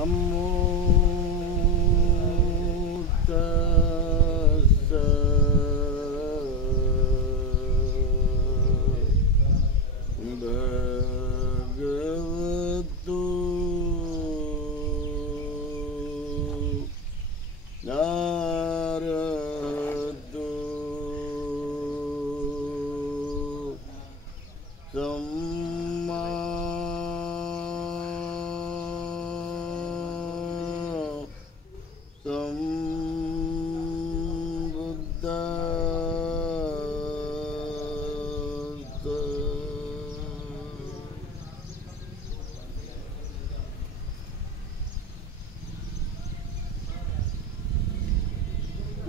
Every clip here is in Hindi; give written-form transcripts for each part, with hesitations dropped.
नमो तस्सै भगवतो नारदो सम्मा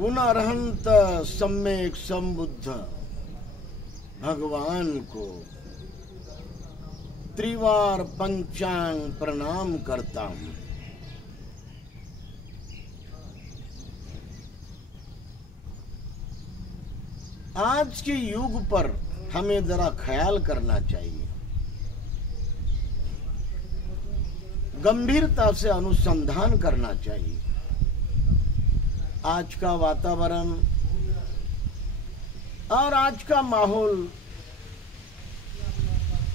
पुनरहंत सम्यक संबुद्ध भगवान को त्रिवार पंचांग प्रणाम करता हूँ। आज के युग पर हमें जरा ख्याल करना चाहिए, गंभीरता से अनुसंधान करना चाहिए। आज का वातावरण और आज का माहौल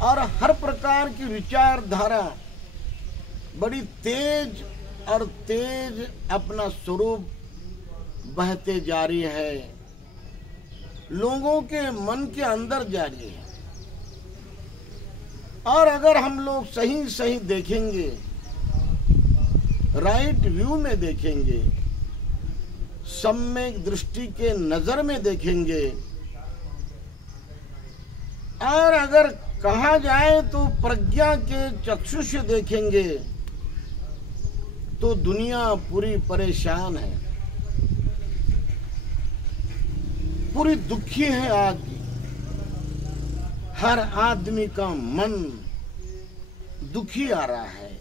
और हर प्रकार की विचारधारा बड़ी तेज और तेज अपना स्वरूप बहते जा रही है, लोगों के मन के अंदर जा रही है। और अगर हम लोग सही सही देखेंगे, राइट व्यू में देखेंगे, सम्यक दृष्टि के नजर में देखेंगे, और अगर कहा जाए तो प्रज्ञा के चक्षु से देखेंगे, तो दुनिया पूरी परेशान है, पूरी दुखी है। आज हर आदमी का मन दुखी आ रहा है,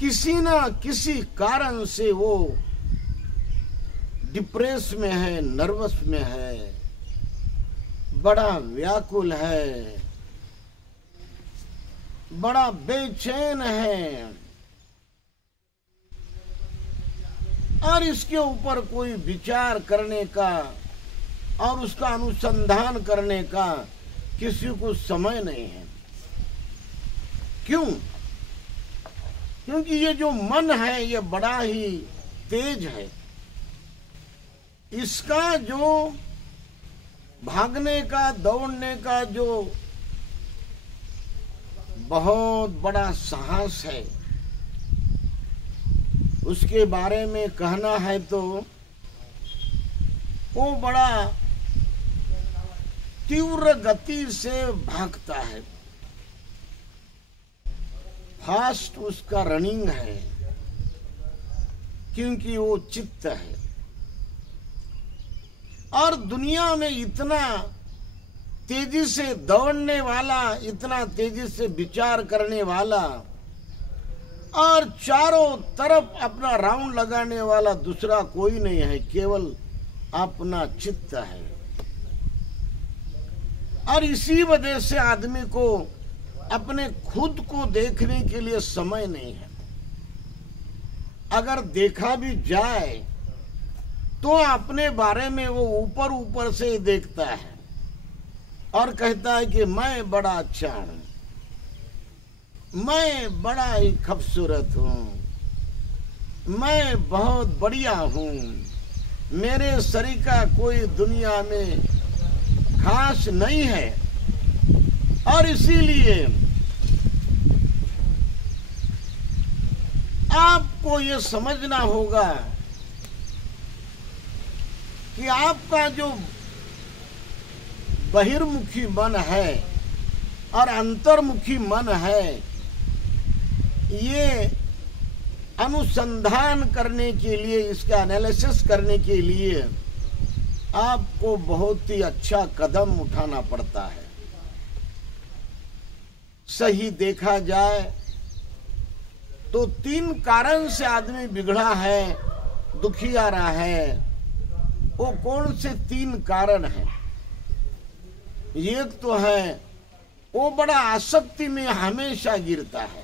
किसी ना किसी कारण से वो डिप्रेस में है, नर्वस में है, बड़ा व्याकुल है, बड़ा बेचैन है, और इसके ऊपर कोई विचार करने का और उसका अनुसंधान करने का किसी को समय नहीं है। क्यों? क्योंकि ये जो मन है ये बड़ा ही तेज है। इसका जो भागने का, दौड़ने का जो बहुत बड़ा साहस है, उसके बारे में कहना है तो वो बड़ा तीव्र गति से भागता है, फास्ट उसका रनिंग है, क्योंकि वो चित्त है। और दुनिया में इतना तेजी से दौड़ने वाला, इतना तेजी से विचार करने वाला और चारों तरफ अपना राउंड लगाने वाला दूसरा कोई नहीं है, केवल अपना चित्त है। और इसी वजह से आदमी को अपने खुद को देखने के लिए समय नहीं है। अगर देखा भी जाए तो अपने बारे में वो ऊपर ऊपर से ही देखता है और कहता है कि मैं बड़ा अच्छा हूं, मैं बड़ा ही खूबसूरत हूं, मैं बहुत बढ़िया हूं, मेरे शरीर का कोई दुनिया में खास नहीं है। और इसीलिए आपको ये समझना होगा कि आपका जो बहिर्मुखी मन है और अंतर्मुखी मन है, ये अनुसंधान करने के लिए, इसका एनालिसिस करने के लिए आपको बहुत ही अच्छा कदम उठाना पड़ता है। सही देखा जाए तो 3 कारण से आदमी बिगड़ा है, दुखी आ रहा है। वो कौन से 3 कारण हैं? एक तो है वो बड़ा आसक्ति में हमेशा गिरता है,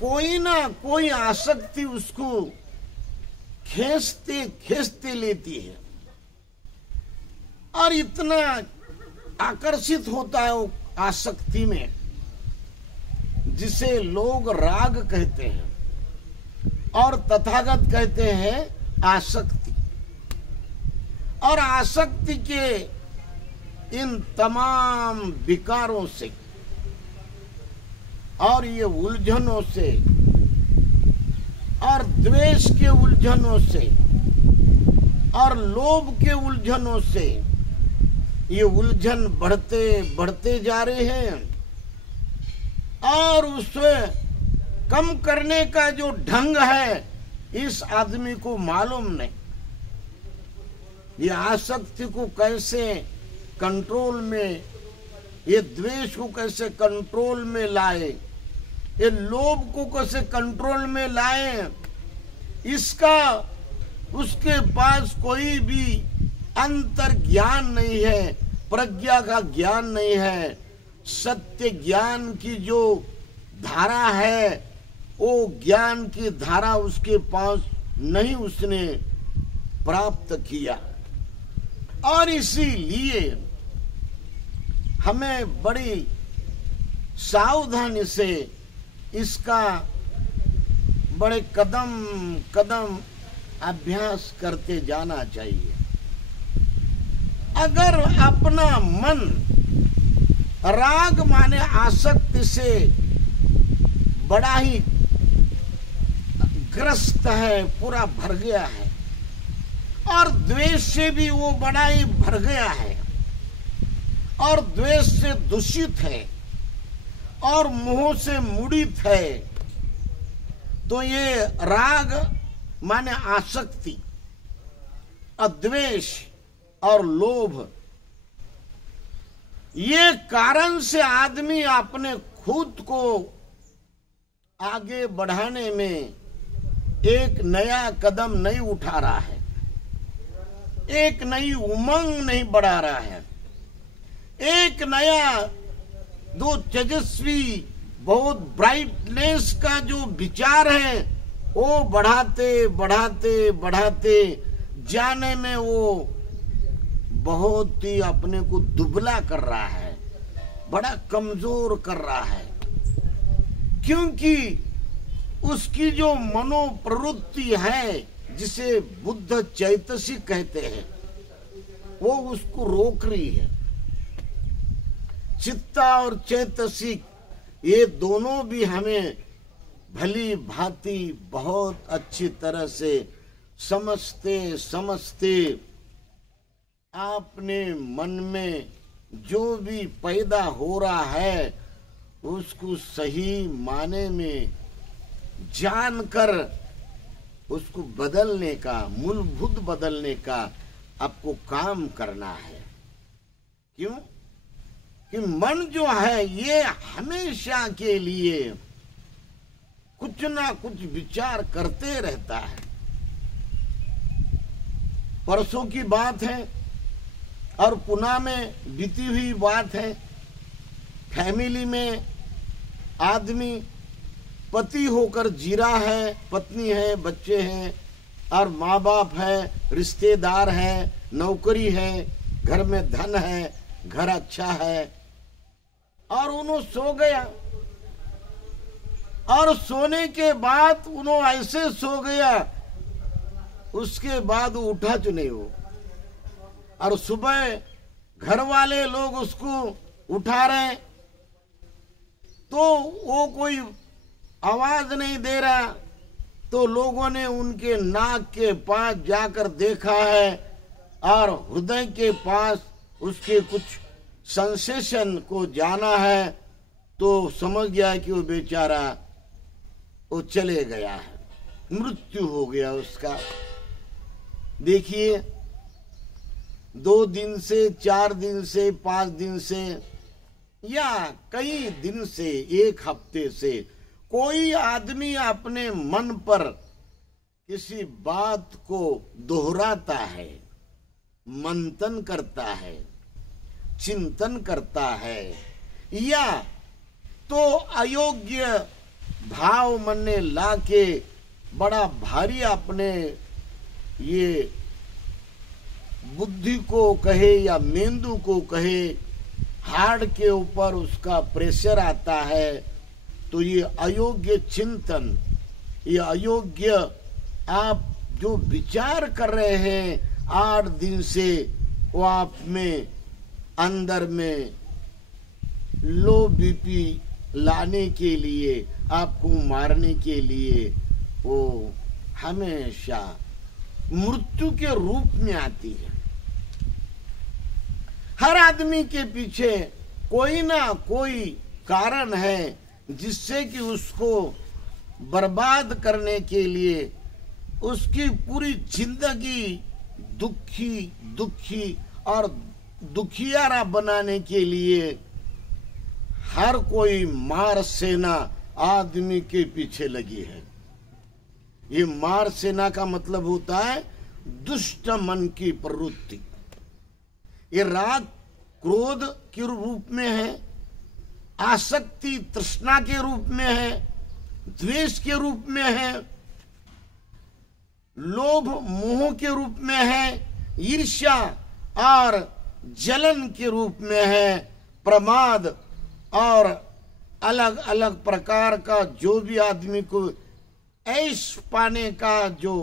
कोई ना कोई आसक्ति उसको खींचते खींचते लेती है और इतना आकर्षित होता है वो आसक्ति में, जिसे लोग राग कहते हैं और तथागत कहते हैं आसक्ति। और आसक्ति के इन तमाम विकारों से और ये उलझनों से और द्वेष के उलझनों से और लोभ के उलझनों से ये उलझन बढ़ते बढ़ते जा रहे हैं और उसे कम करने का जो ढंग है इस आदमी को मालूम नहीं। ये आसक्ति को कैसे कंट्रोल में, ये द्वेष को कैसे कंट्रोल में लाए, ये लोभ को कैसे कंट्रोल में लाए, इसका उसके पास कोई भी अंतर ज्ञान नहीं है, प्रज्ञा का ज्ञान नहीं है। सत्य ज्ञान की जो धारा है वो ज्ञान की धारा उसके पास नहीं उसने प्राप्त किया। और इसीलिए हमें बड़ी सावधानी से इसका बड़े कदम कदम अभ्यास करते जाना चाहिए। अगर अपना मन राग माने आसक्ति से बड़ा ही ग्रस्त है, पूरा भर गया है, और द्वेष से भी वो बड़ा ही भर गया है और द्वेष से दूषित है और मोह से मुड़ित है, तो ये राग माने आसक्ति, अद्वेष और लोभ, ये कारण से आदमी अपने खुद को आगे बढ़ाने में एक नया कदम नहीं उठा रहा है, एक नई उमंग नहीं बढ़ा रहा है, एक नया दो तेजस्वी बहुत ब्राइटनेस का जो विचार है वो बढ़ाते बढ़ाते बढ़ाते जाने में वो बहुत ही अपने को दुबला कर रहा है, बड़ा कमजोर कर रहा है। क्योंकि उसकी जो मनोप्रवृत्ति है जिसे बुद्ध चैतसिक कहते हैं वो उसको रोक रही है। चित्ता और चैतसिक ये दोनों भी हमें भली भांति बहुत अच्छी तरह से समझते समझते आपने मन में जो भी पैदा हो रहा है उसको सही माने में जानकर उसको बदलने का, मूलभूत बदलने का आपको काम करना है। क्यों? कि मन जो है ये हमेशा के लिए कुछ ना कुछ विचार करते रहता है। परसों की बात है और पुणे में बीती हुई बात है। फैमिली में आदमी पति होकर जी रहा है, पत्नी है, बच्चे हैं और माँ बाप है, रिश्तेदार है, नौकरी है, घर में धन है, घर अच्छा है, और उन्होंने सो गया और सोने के बाद उन्होंने ऐसे सो गया, उसके बाद वो उठा तो नहीं हो, और सुबह घर वाले लोग उसको उठा रहे तो वो कोई आवाज नहीं दे रहा, तो लोगों ने उनके नाक के पास जाकर देखा है और हृदय के पास उसके कुछ सेंसेशन को जाना है, तो समझ गया कि वो बेचारा वो चले गया है, मृत्यु हो गया उसका। देखिए 2 दिन से, 4 दिन से, 5 दिन से या कई दिन से, 1 हफ्ते से कोई आदमी अपने मन पर किसी बात को दोहराता है, मंथन करता है, चिंतन करता है, या तो अयोग्य भाव मन में लाके बड़ा भारी अपने ये बुद्धि को कहे या मेंदू को कहे, हार्ट के ऊपर उसका प्रेशर आता है, तो ये अयोग्य चिंतन, ये अयोग्य आप जो विचार कर रहे हैं 8 दिन से, वो आप में अंदर में लो बीपी लाने के लिए, आपको मारने के लिए, वो हमेशा मृत्यु के रूप में आती है। हर आदमी के पीछे कोई ना कोई कारण है जिससे कि उसको बर्बाद करने के लिए, उसकी पूरी जिंदगी दुखी और दुखियारा बनाने के लिए हर कोई मार सेना आदमी के पीछे लगी है। ये मार सेना का मतलब होता है दुष्ट मन की प्रवृत्ति। ये राग क्रोध के रूप में है, आसक्ति तृष्णा के रूप में है, द्वेष के रूप में है, लोभ मोह के रूप में है, ईर्ष्या और जलन के रूप में है, प्रमाद और अलग अलग प्रकार का जो भी आदमी को ऐश पाने का जो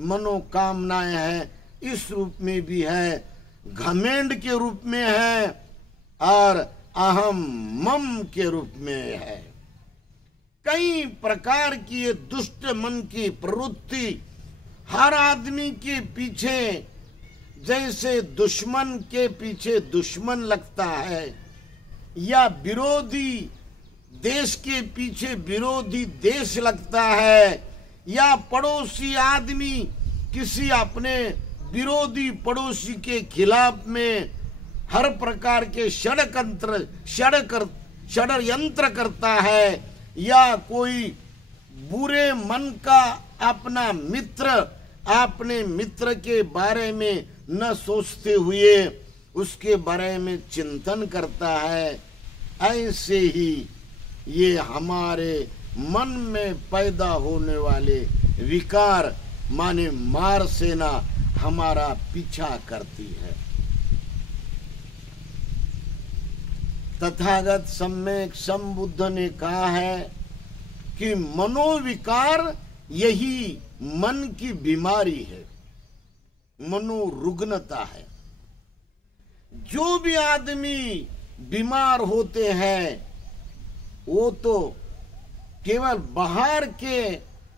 मनोकामनाएं है, इस रूप में भी है, घमंड के रूप में है और अहम मम के रूप में है। कई प्रकार की ये दुष्ट मन की प्रवृत्ति हर आदमी के पीछे, जैसे दुश्मन के पीछे दुश्मन लगता है या विरोधी देश के पीछे विरोधी देश लगता है, या पड़ोसी आदमी किसी अपने विरोधी पड़ोसी के खिलाफ में हर प्रकार के षड्यंत्र करता है, या कोई बुरे मन का अपना मित्र अपने मित्र के बारे में न सोचते हुए उसके बारे में चिंतन करता है। ऐसे ही ये हमारे मन में पैदा होने वाले विकार माने मार सेना हमारा पीछा करती है। तथागत सम्यक संबुद्ध ने कहा है कि मनोविकार यही मन की बीमारी है, मनोरुग्णता है। जो भी आदमी बीमार होते हैं वो तो केवल बाहर के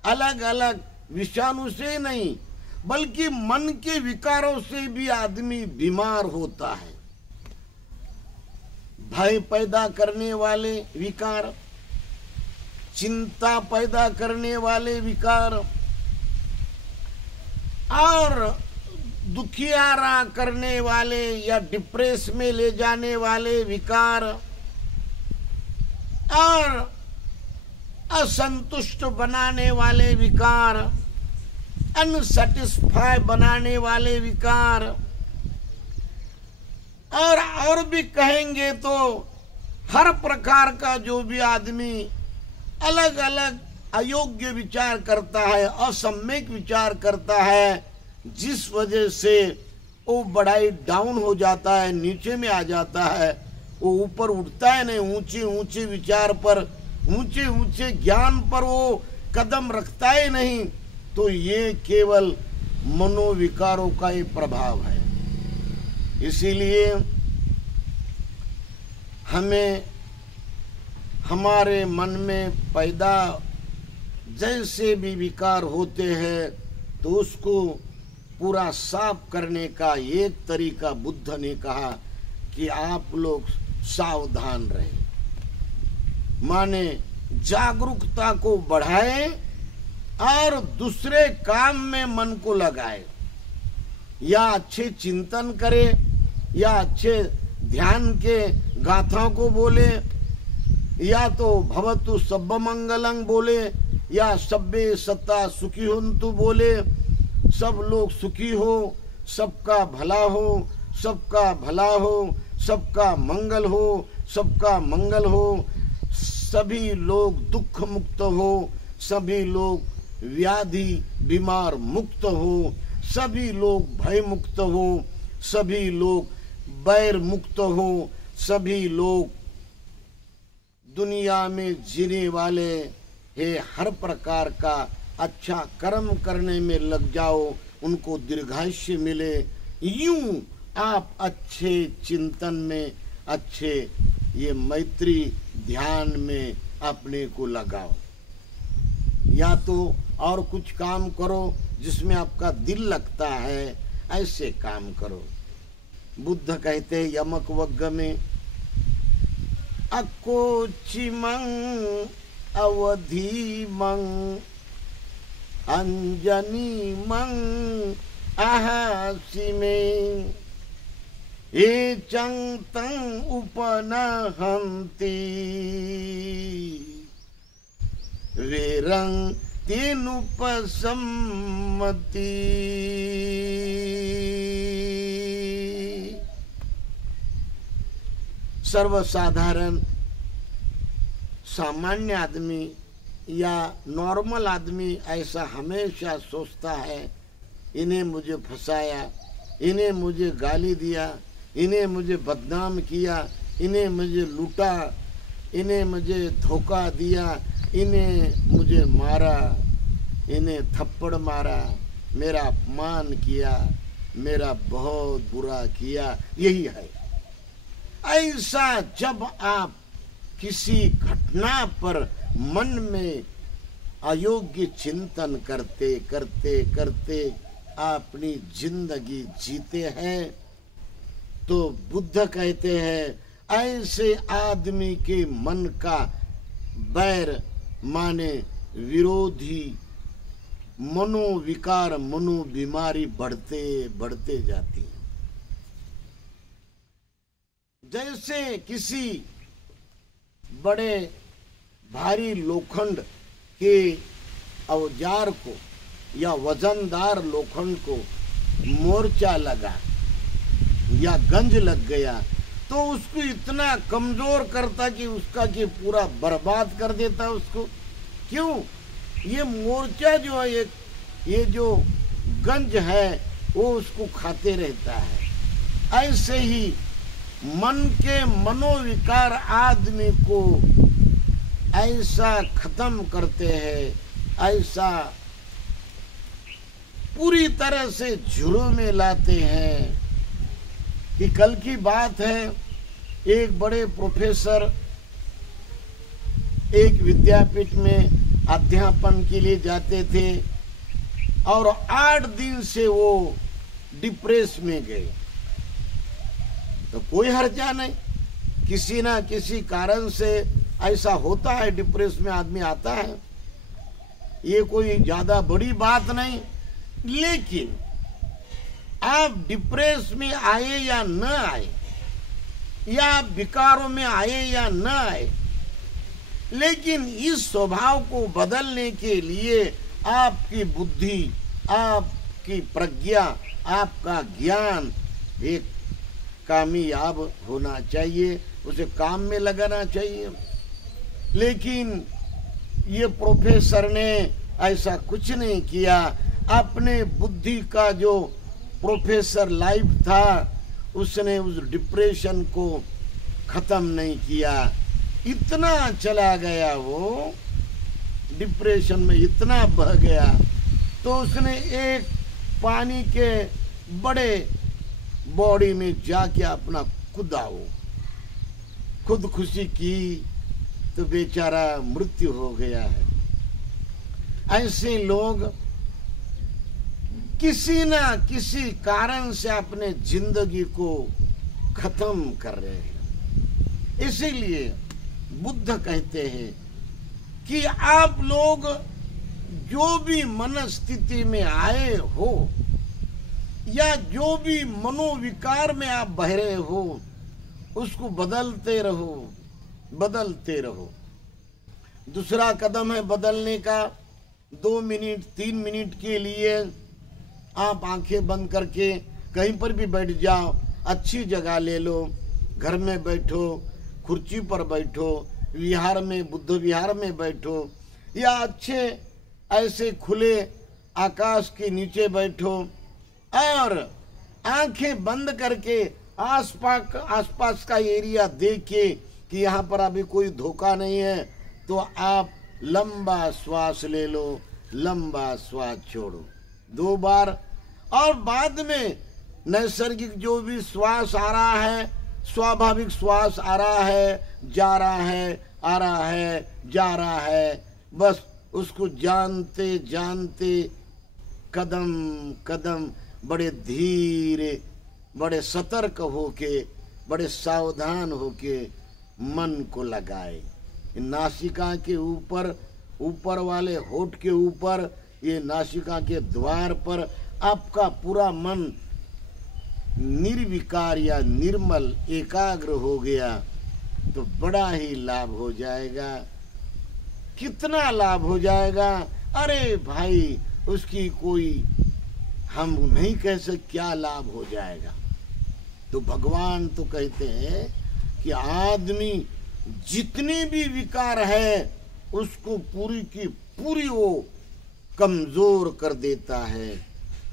अलग अलग विषाणु से नहीं, बल्कि मन के विकारों से भी आदमी बीमार होता है। भय पैदा करने वाले विकार, चिंता पैदा करने वाले विकार और दुखियारा करने वाले या डिप्रेस में ले जाने वाले विकार और असंतुष्ट बनाने वाले विकार, अनसेटिस्फाई बनाने वाले विकार, और भी कहेंगे तो हर प्रकार का जो भी आदमी अलग अलग अयोग्य विचार करता है, असम्यक विचार करता है, जिस वजह से वो बड़ाई डाउन हो जाता है, नीचे में आ जाता है, वो ऊपर उठता है नहीं, ऊंचे ऊंचे विचार पर, ऊंचे ऊंचे ज्ञान पर वो कदम रखता है नहीं, तो ये केवल मनोविकारों का ही प्रभाव है। इसीलिए हमें हमारे मन में पैदा जैसे भी विकार होते हैं तो उसको पूरा साफ करने का एक तरीका बुद्ध ने कहा कि आप लोग सावधान रहें, माने जागरूकता को बढ़ाएं और दूसरे काम में मन को लगाए, या अच्छे चिंतन करे, या अच्छे ध्यान के गाथाओं को बोले, या तो भवतु सब्ब मंगलंग बोले, या सब्बे सत्ता सुखी हुन्तु बोले, सब लोग सुखी हो, सबका भला हो, सबका भला हो, सबका मंगल हो, सबका मंगल हो, सभी लोग दुख मुक्त हो, सभी लोग व्याधि बीमार मुक्त हो, सभी लोग भय मुक्त हो, सभी लोग बैर मुक्त हो, सभी लोग दुनिया में जीने वाले हे हर प्रकार का अच्छा कर्म करने में लग जाओ, उनको दीर्घायुष्य मिले। यूं आप अच्छे चिंतन में, अच्छे ये मैत्री ध्यान में अपने को लगाओ, या तो और कुछ काम करो जिसमें आपका दिल लगता है, ऐसे काम करो। बुद्ध कहते हैं यमक वग्ग में, अकोचिमं अवधिमं अंजनीमं अहासिमे ये चंतं उपनहन्ति वेरं तेनुपसम्मति। सर्वसाधारण सामान्य आदमी या नॉर्मल आदमी ऐसा हमेशा सोचता है, इन्हें मुझे फंसाया, इन्हें मुझे गाली दिया, इन्हें मुझे बदनाम किया, इन्हें मुझे लूटा, इन्हें मुझे धोखा दिया, इन्हें मुझे मारा, इन्हें थप्पड़ मारा, मेरा अपमान किया, मेरा बहुत बुरा किया। यही है। ऐसा जब आप किसी घटना पर मन में अयोग्य चिंतन करते करते करते अपनी जिंदगी जीते हैं, तो बुद्ध कहते हैं ऐसे आदमी के मन का बैर माने विरोधी मनोविकार, मनोबीमारी बढ़ते बढ़ते जाती है। जैसे किसी बड़े भारी लोखंड के औजार को या वजनदार लोखंड को मोर्चा लगा या गंज लग गया, तो उसको इतना कमजोर करता कि उसका कि पूरा बर्बाद कर देता उसको। क्यों? ये मोर्चा जो है, ये जो गंज है वो उसको खाते रहता है। ऐसे ही मन के मनोविकार आदमी को ऐसा खत्म करते हैं, ऐसा पूरी तरह से झुरों में लाते हैं कि कल की बात है, एक बड़े प्रोफेसर एक विद्यापीठ में अध्यापन के लिए जाते थे और 8 दिन से वो डिप्रेस में गए। तो कोई हर्जा नहीं, किसी ना किसी कारण से ऐसा होता है, डिप्रेस में आदमी आता है, ये कोई ज्यादा बड़ी बात नहीं। लेकिन आप डिप्रेस में आए या न आए, या आप विकारों में आए या न आए, लेकिन इस स्वभाव को बदलने के लिए आपकी बुद्धि, आपकी प्रज्ञा, आपका ज्ञान एक कामयाब होना चाहिए, उसे काम में लगाना चाहिए। लेकिन ये प्रोफेसर ने ऐसा कुछ नहीं किया। अपने बुद्धि का जो प्रोफेसर लाइफ था, उसने उस डिप्रेशन को खत्म नहीं किया। इतना चला गया, वो डिप्रेशन में इतना बह गया, तो उसने एक पानी के बड़े बॉडी में जाके अपना खुदकुशी की, तो बेचारा मृत्यु हो गया है। ऐसे लोग किसी ना किसी कारण से अपने जिंदगी को खत्म कर रहे हैं। इसीलिए बुद्ध कहते हैं कि आप लोग जो भी मनस्थिति में आए हो या जो भी मनोविकार में आप बह रहे हो, उसको बदलते रहो, बदलते रहो। दूसरा कदम है बदलने का। 2 मिनट 3 मिनट के लिए आप आंखें बंद करके कहीं पर भी बैठ जाओ, अच्छी जगह ले लो, घर में बैठो, कुर्सी पर बैठो, विहार में, बुद्ध विहार में बैठो, या अच्छे ऐसे खुले आकाश के नीचे बैठो और आंखें बंद करके आसपास का एरिया देखे कि यहाँ पर अभी कोई धोखा नहीं है, तो आप लंबा श्वास ले लो, लंबा श्वास छोड़ो 2 बार, और बाद में नैसर्गिक जो भी श्वास आ रहा है, स्वाभाविक श्वास आ रहा है, जा रहा है, आ रहा है, जा रहा है, बस उसको जानते जानते कदम कदम बड़े धीरे, बड़े सतर्क होके, बड़े सावधान होके मन को लगाए। नासिका के ऊपर वाले होठ के ऊपर, ये नासिका के द्वार पर आपका पूरा मन निर्विकार या निर्मल एकाग्र हो गया तो बड़ा ही लाभ हो जाएगा। कितना लाभ हो जाएगा, अरे भाई उसकी कोई हम नहीं कह सकते क्या लाभ हो जाएगा। तो भगवान तो कहते हैं कि आदमी जितने भी विकार है उसको पूरी की पूरी वो कमजोर कर देता है,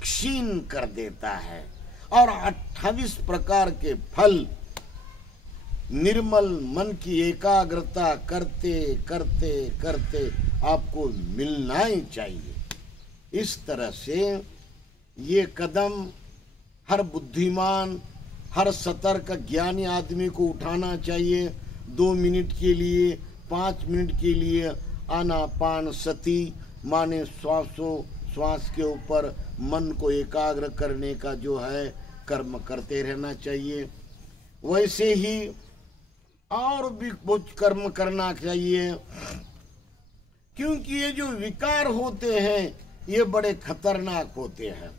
क्षीण कर देता है, और 28 प्रकार के फल निर्मल मन की एकाग्रता करते करते करते आपको मिलना ही चाहिए। इस तरह से ये कदम हर बुद्धिमान, हर सतर्क ज्ञानी आदमी को उठाना चाहिए। 2 मिनट के लिए, 5 मिनट के लिए आनापान सती माने श्वास के ऊपर मन को एकाग्र करने का जो है कर्म करते रहना चाहिए। वैसे ही और भी कुछ कर्म करना चाहिए, क्योंकि ये जो विकार होते हैं ये बड़े खतरनाक होते हैं।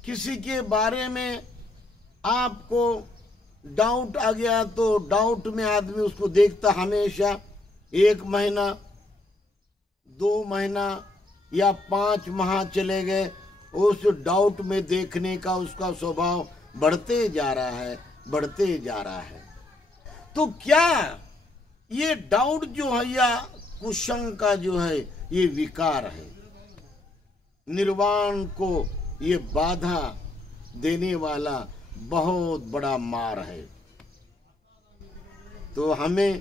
किसी के बारे में आपको डाउट आ गया तो डाउट में आदमी उसको देखता हमेशा 1 महीना, 2 महीना या 5 माह चले गए, उस डाउट में देखने का उसका स्वभाव बढ़ते जा रहा है, बढ़ते जा रहा है। तो क्या ये डाउट जो है या कुशंका जो है ये विकार है, निर्वाण को ये बाधा देने वाला बहुत बड़ा मार है। तो हमें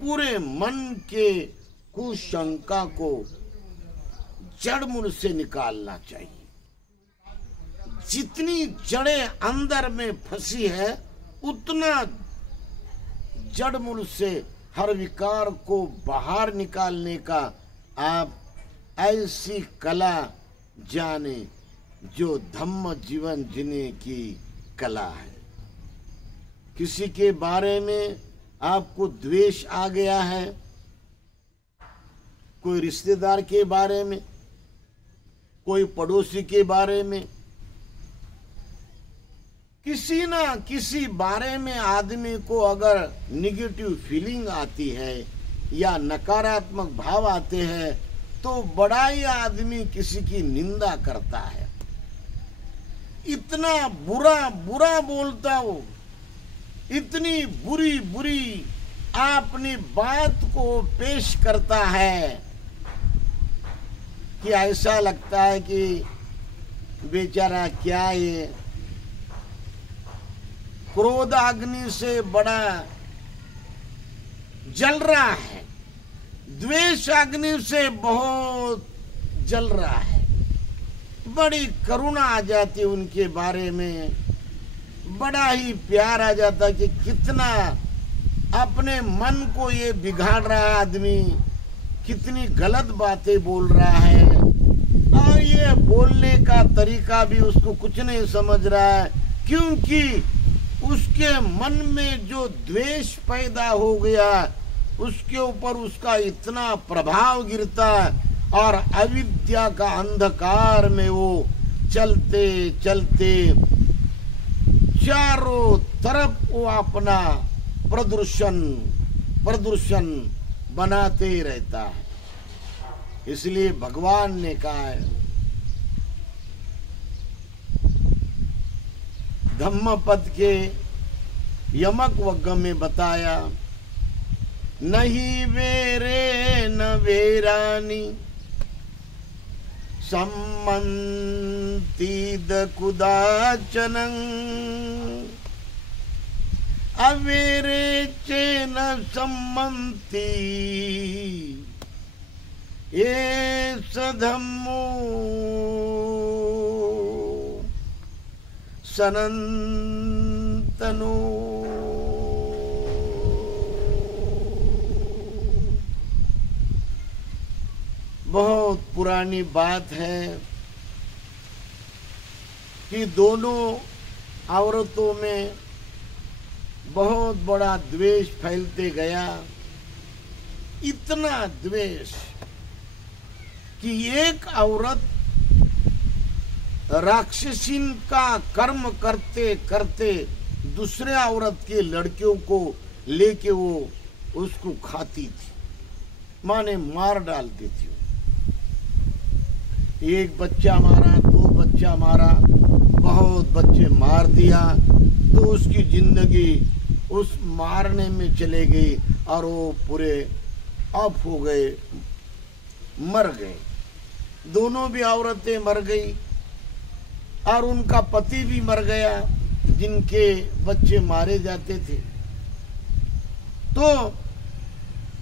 पूरे मन के कुशंका को जड़ मूल से निकालना चाहिए। जितनी जड़ें अंदर में फंसी है उतना जड़ मूल से हर विकार को बाहर निकालने का आप ऐसी कला जाने जो धम्म जीवन जीने की कला है। किसी के बारे में आपको द्वेष आ गया है, कोई रिश्तेदार के बारे में, कोई पड़ोसी के बारे में, किसी ना किसी बारे में आदमी को अगर निगेटिव फीलिंग आती है या नकारात्मक भाव आते हैं तो बड़ा ही आदमी किसी की निंदा करता है, इतना बुरा बुरा बोलता हो, इतनी बुरी बुरी अपनी बात को पेश करता है कि ऐसा लगता है कि बेचारा क्या ये क्रोध अग्नि से बड़ा जल रहा है, द्वेष अग्नि से बहुत जल रहा है। बड़ी करुणा आ जाती उनके बारे में, बड़ा ही प्यार आ जाता कि कितना अपने मन को ये बिगाड़ रहा है आदमी, कितनी गलत बातें बोल रहा है, और ये बोलने का तरीका भी उसको कुछ नहीं समझ रहा है, क्योंकि उसके मन में जो द्वेष पैदा हो गया उसके ऊपर उसका इतना प्रभाव गिरता और अविद्या का अंधकार में वो चलते चलते चारों तरफ वो अपना प्रदर्शन बनाते रहता है। इसलिए भगवान ने कहा है, धम्मपद के यमक वग्ग में बताया नहीं वेरे न वेरानी सम्मन्तीद कुदाचनं अवेरे चेन सम्मन्ति ये सधम्मो सनन्तनो। बहुत पुरानी बात है कि दोनों औरतों में बहुत बड़ा द्वेष फैलते गया, इतना द्वेष कि एक औरत राक्षसीन का कर्म करते करते दूसरे औरत के लड़कियों को लेके वो उसको खाती थी, माने मार डालती थी। एक बच्चा मारा, दो बच्चा मारा, बहुत बच्चे मार दिया, तो उसकी जिंदगी उस मारने में चले गई और वो पूरे ऑफ हो गए, मर गए। दोनों भी औरतें मर गई और उनका पति भी मर गया जिनके बच्चे मारे जाते थे। तो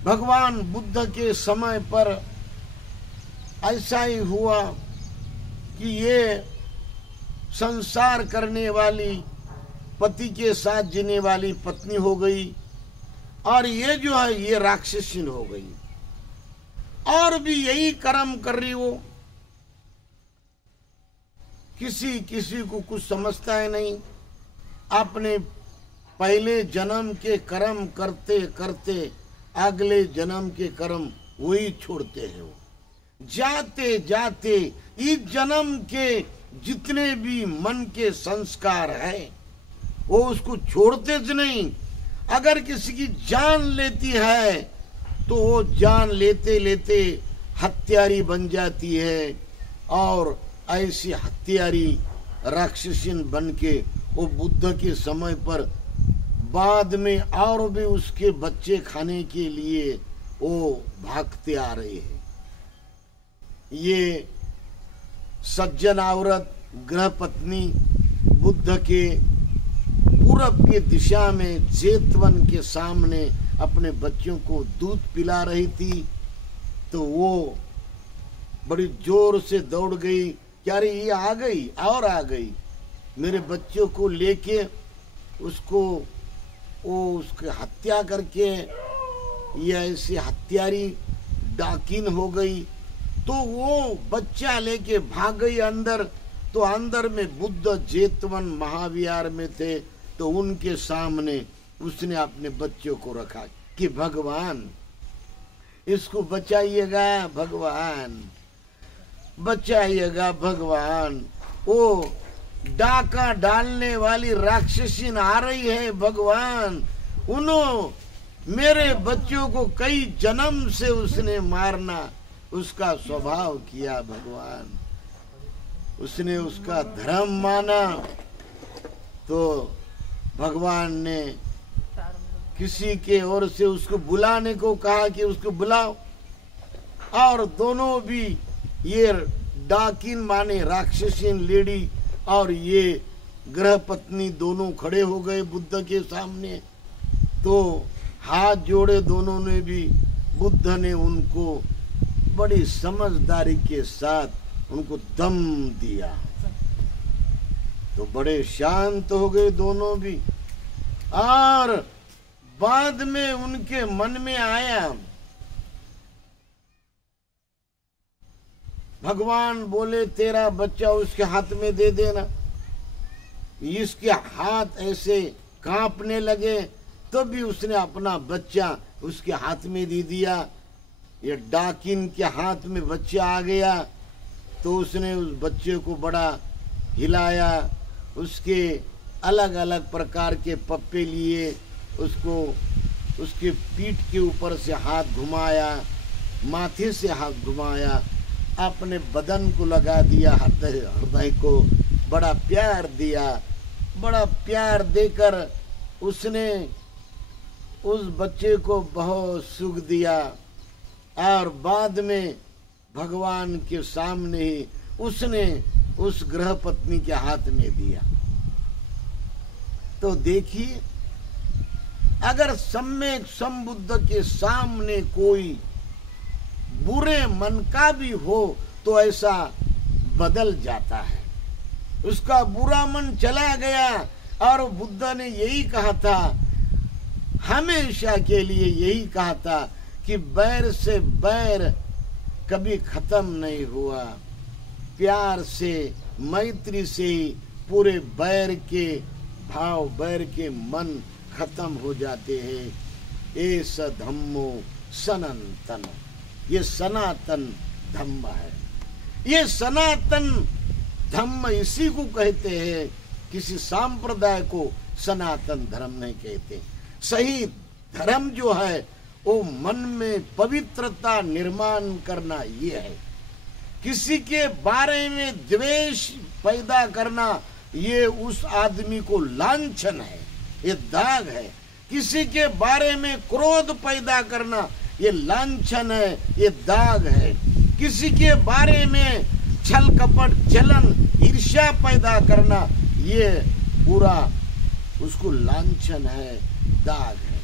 भगवान बुद्ध के समय पर ऐसा ही हुआ कि ये संसार करने वाली पति के साथ जीने वाली पत्नी हो गई और ये जो है ये राक्षसीन हो गई और भी यही कर्म कर रही हो। किसी किसी को कुछ समझता है नहीं, अपने पहले जन्म के कर्म करते करते अगले जन्म के कर्म वही छोड़ते हैं। वो जाते जाते इस जन्म के जितने भी मन के संस्कार है वो उसको छोड़ते ज नहीं। अगर किसी की जान लेती है तो वो जान लेते लेते हत्यारी बन जाती है और ऐसी हत्यारी राक्षसीन बन के वो बुद्ध के समय पर बाद में और भी उसके बच्चे खाने के लिए वो भागते आ रहे हैं। ये सज्जन औरत गृह पत्नी बुद्ध के पूरब के दिशा में जेतवन के सामने अपने बच्चों को दूध पिला रही थी, तो वो बड़ी जोर से दौड़ गई, क्या रे ये आ गई और आ गई, मेरे बच्चों को लेके उसको उसकी हत्या करके ये ऐसी हत्यारी डाकिन हो गई। तो वो बच्चा लेके भाग गई अंदर, तो अंदर में बुद्ध जेतवन महाविहार में थे, तो उनके सामने उसने अपने बच्चों को रखा कि भगवान इसको बचाइएगा, भगवान बचाइएगा, भगवान वो डाका डालने वाली राक्षसीन आ रही है, भगवान उन्होंने मेरे बच्चों को कई जन्म से उसने मारना उसका स्वभाव किया, भगवान उसने उसका धर्म माना। तो भगवान ने किसी के ओर से उसको बुलाने को कहा कि उसको बुलाओ, और दोनों भी ये डाकिन माने राक्षसीन लेडी और ये गृह पत्नी दोनों खड़े हो गए बुद्ध के सामने। तो हाथ जोड़े दोनों ने भी, बुद्ध ने उनको बड़ी समझदारी के साथ उनको दम दिया, तो बड़े शांत हो गए दोनों भी। और बाद में उनके मन में आया, भगवान बोले तेरा बच्चा उसके हाथ में दे देना। इसके हाथ ऐसे कांपने लगे तो भी उसने अपना बच्चा उसके हाथ में दे दिया। ये डाकिन के हाथ में बच्चा आ गया तो उसने उस बच्चे को बड़ा हिलाया, उसके अलग अलग प्रकार के पप्पे लिए, उसको उसके पीठ के ऊपर से हाथ घुमाया, माथे से हाथ घुमाया, अपने बदन को लगा दिया, हृदय को बड़ा प्यार दिया। बड़ा प्यार देकर उसने उस बच्चे को बहुत सुख दिया और बाद में भगवान के सामने ही उसने उस गृह पत्नी के हाथ में दिया। तो देखिए, अगर सम्यक संबुद्ध के सामने कोई बुरे मन का भी हो तो ऐसा बदल जाता है। उसका बुरा मन चला गया और बुद्ध ने यही कहा था, हमेशा के लिए यही कहा था कि बैर से बैर कभी खत्म नहीं हुआ, प्यार से मैत्री से ही पूरे बैर के भाव, बैर के मन खत्म हो जाते हैं। एस धम्मो सनातन, ये सनातन धम्म है। ये सनातन धम्म इसी को कहते हैं, किसी सांप्रदाय को सनातन धर्म नहीं कहते। सही धर्म जो है वो मन में पवित्रता निर्माण करना ये है। किसी के बारे में द्वेष पैदा करना ये उस आदमी को लांछन है, ये दाग है। किसी के बारे में क्रोध पैदा करना ये लांछन है, ये दाग है। किसी के बारे में छल कपट जलन ईर्ष्या पैदा करना ये पूरा उसको लांछन है, दाग है।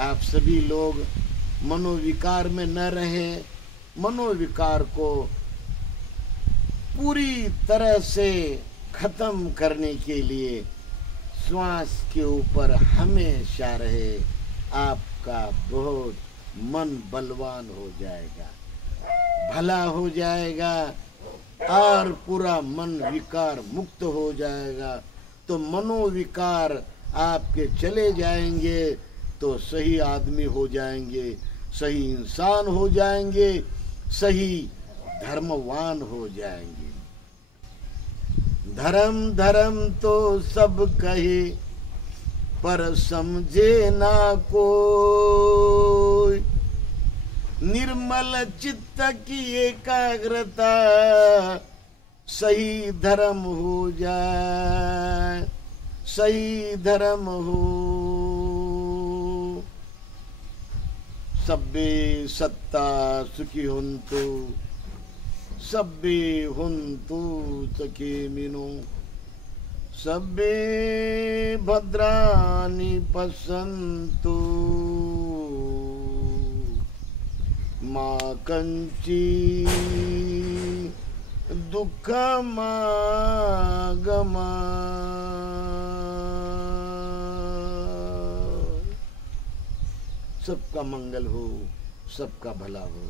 आप सभी लोग मनोविकार में न रहे, मनोविकार को पूरी तरह से खत्म करने के लिए श्वास के ऊपर हमेशा रहे, आपका बहुत मन बलवान हो जाएगा, भला हो जाएगा और पूरा मन विकार मुक्त हो जाएगा। तो मनोविकार आपके चले जाएंगे तो सही आदमी हो जाएंगे, सही इंसान हो जाएंगे, सही धर्मवान हो जाएंगे। धर्म धर्म तो सब कहे पर समझे ना कोई, निर्मल चित्त की एकाग्रता सही धर्म हो जाए, सही धर्म हो। सब्बे सत्ता सुखी हुन्तु, सब्बे हुन्तु सखेमिनो, सब्बे भद्राणि पश्यन्तु मा कंचित् दुःखमागमा। सबका मंगल हो, सबका भला हो।